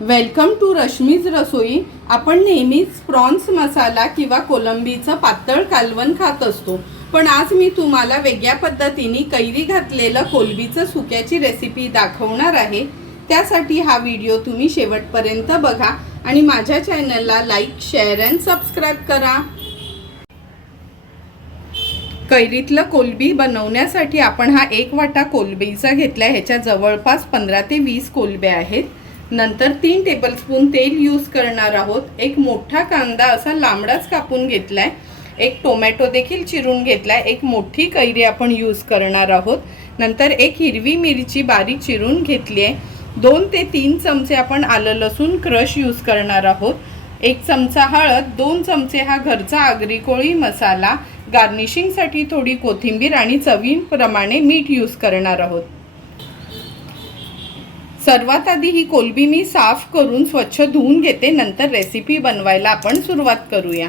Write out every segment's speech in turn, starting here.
Welcome to Rashmi's रसोई आपण नेहमीच prawns मसाला किंवा कोलंबीचं पातळ कालवण खात असतो. पण आज मी तुम्हाला वेगळ्या पद्धतीने कैरी घातलेलं कोलबीचं सुक्याची रेसिपी दाखवणार आहे. त्यासाठी हा व्हिडिओ तुम्ही शेवटपर्यंत बघा आणि माझ्या चॅनलला लाईक शेअर अँड सबस्क्राईब करा. कैरीतलं कोलबी बनवण्यासाठी आपण हा एक वाटा कोलबीचा घेतला ह्याच्या जवळपास पंधरा ते वीस कोलब्या आहेत. नंतर तीन टेबलस्पून तेल यूज करणार आहोत. एक मोठा कांदा असा लांबडाच कापून घेतलाय. एक टोमॅटो देखील चिरून घेतलाय. एक मोठी कैरी आपण यूज करणार आहोत. नंतर एक हिरवी मिरची बारीक चिरून घेतली आहे. दोन ते तीन चमचे आपण आलं लसूण क्रश यूज करणार आहोत. एक चमचा हळद दोन चमचे हा घरचा आगरी कोळी मसाला. गार्निशिंगसाठी थोडी कोथिंबीर आणि चवीप्रमाणे मीठ यूज करणार आहोत. सर्वात आधी ही कोलबी मी साफ करून स्वच्छ धुवून घेते. नंतर रेसिपी बनवायला आपण सुरुवात करूया.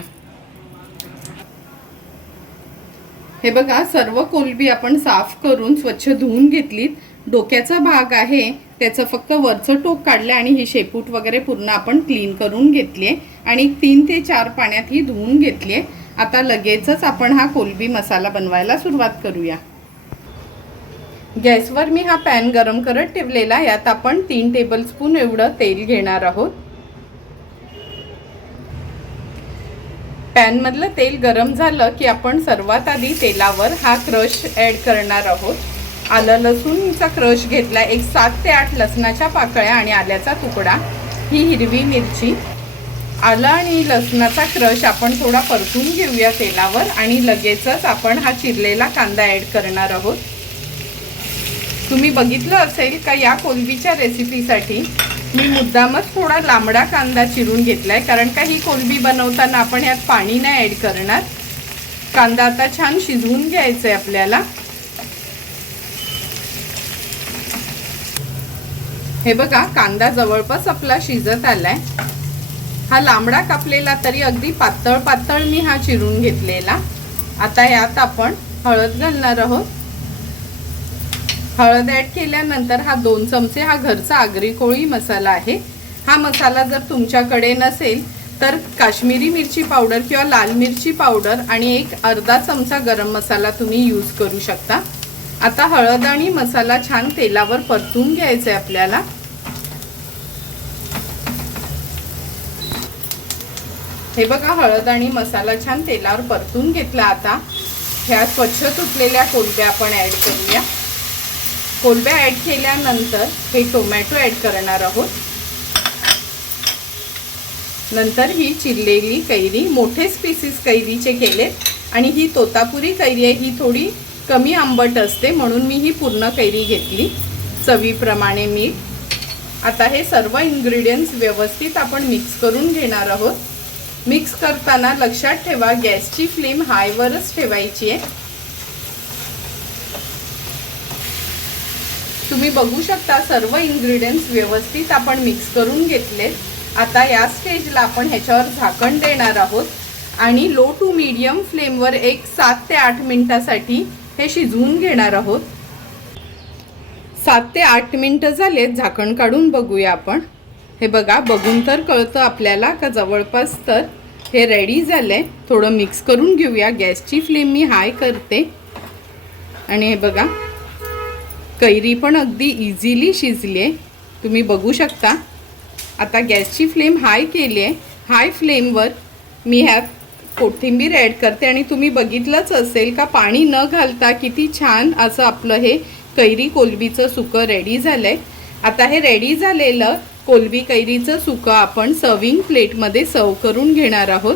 हे बघा सर्व कोलबी आपण साफ करून स्वच्छ धुवून घेतलीत. डोक्याचा भाग आहे त्याचं फक्त वरचं टोक काढलं आणि ही शेपूट वगैरे पूर्ण आपण क्लीन करून घेतली आहे आणि तीन ते चार पाण्यात ही धुवून घेतली आहे आता लगेचच आपण हा कोलबी मसाला बनवायला सुरुवात करूया. गॅसवर मी हा पॅन गरम करत ठेवलेला यात आपण तीन टेबलस्पून एवढं तेल घेणार आहोत. पॅनमधलं तेल गरम झालं की आपण सर्वात आधी तेलावर हा क्रश ॲड करणार आहोत. आलं लसूणचा क्रश घेतला एक सात ते आठ लसणाच्या पाकळ्या आणि आल्याचा तुकडा ही हिरवी मिरची. आलं आणि लसणाचा क्रश आपण थोडा परतून घेऊया तेलावर आणि लगेचच आपण हा चिरलेला कांदा ॲड करणार आहोत. तुम्ही बघितलं असेल का या कोलबीच्या रेसिपीसाठी मी मुद्दामच थोडा लांबडा कांदा चिरून घेतलाय कारण का ही कोलबी बनवताना आपण यात पाणी नाही ॲड करणार. कांदा आता छान शिजवून घ्यायचा आहे आपल्याला. हे बघा कांदा जवळपास आपला शिजत आलाय. हा लांबडा कापलेला तरी अगदी पातळ पातळ मी हा चिरून घेतलेला. आता यात आपण हळद घालणार आहोत. हळद ॲड केल्यानंतर हा दोन चमचे हा घरचा आगरी कोळी मसाला आहे. हा मसाला जर तुमच्याकडे नसेल तर काश्मीरी मिरची पावडर किंवा लाल मिरची पावडर आणि एक अर्धा चमचा गरम मसाला तुम्ही यूज करू शकता. आता हळद आणि मसाला छान तेलावर परतून घ्यायचा आहे आपल्याला. हे बघा हळद आणि मसाला छान तेलावर परतून घेतला आता. ह्या स्वच्छ तुटलेल्या कोलब्या आपण ॲड करूया? कोलब्या ॲड केल्यानंतर हे टोमॅटो ॲड करणार आहोत. नंतर ही चिरलेली कैरी मोठेच पीसेस कैरीचे केले आणि ही तोतापुरी कैरी आहे ही थोडी कमी आंबट असते म्हणून मी ही पूर्ण कैरी घेतली. चवीप्रमाणे मीठ. आता हे सर्व इन्ग्रेडियंट्स व्यवस्थित आपण मिक्स करून घेणार आहोत. मिक्स करताना लक्षात ठेवा गॅसची फ्लेम हायवरच ठेवायची आहे. तुम्ही बघू शकता सर्व इन्ग्रेडियंट्स व्यवस्थित आपण मिक्स करून घेतले. आता या स्टेजला आपण ह्याच्यावर झाकण देणार आहोत. आणि लो टू मीडियम फ्लेमवर एक सात ते आठ मिनिटासाठी हे शिजवून घेणार आहोत. सात ते आठ मिनटं झालेत झाकण काढून बघूया आपण. हे बघा बघून तर कळतं आपल्याला का जवळपास तर हे रेडी झालं. आहे थोडं मिक्स करून घेऊया. गॅसची फ्लेम मी हाय करते. आणि हे बघा कैरी पण अगदी इझिली शिजली आहे तुम्ही बघू शकता. आता गॅसची फ्लेम हाय केली आहे हाय फ्लेमवर मी ह्यात कोथिंबीर ॲड करते आणि तुम्ही बघितलंच असेल का पाणी न घालता किती छान असं आपलं हे कैरी कोलबीचं सुकं रेडी झालं आहे आता हे रेडी झालेलं कोलबी कैरीचं सुकं आपण सर्विंग प्लेटमध्ये सर्व करून घेणार आहोत.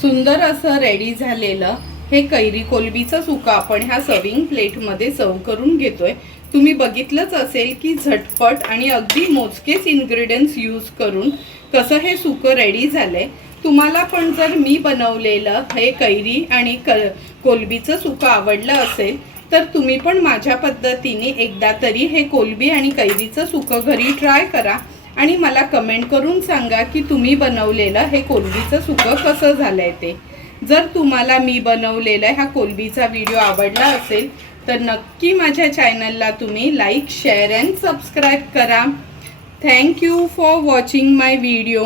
सुंदर असं रेडी झालेलं हे कैरी कोलबीचं सुकं आपण ह्या सर्विंग प्लेटमध्ये सर्व करून घेतोय. तुम्ही बघितलंच असेल की झटपट आणि अगदी मोजकेच इन्ग्रेडियंट्स यूज करून कसं हे सुकं रेडी झालंय. तुम्हाला पण जर मी बनवलेलं हे कैरी आणि क कोलबीचं सुकं आवडलं असेल तर तुम्ही पण माझ्या पद्धतीने एकदा तरी हे कोलबी आणि कैरीचं सुकं घरी ट्राय करा. आणि मला कमेंट करून सांगा की तुम्ही बनवलेलं हे कोलबीचं सुकं कसं झालंय ते. जर तुम्हाला मी बनवलेला ह्या कोलबीचा व्हिडिओ आवडला असेल तर नक्की माझ्या चॅनलला तुम्ही लाईक शेअर अँड सबस्क्राईब करा. Thank you for watching my video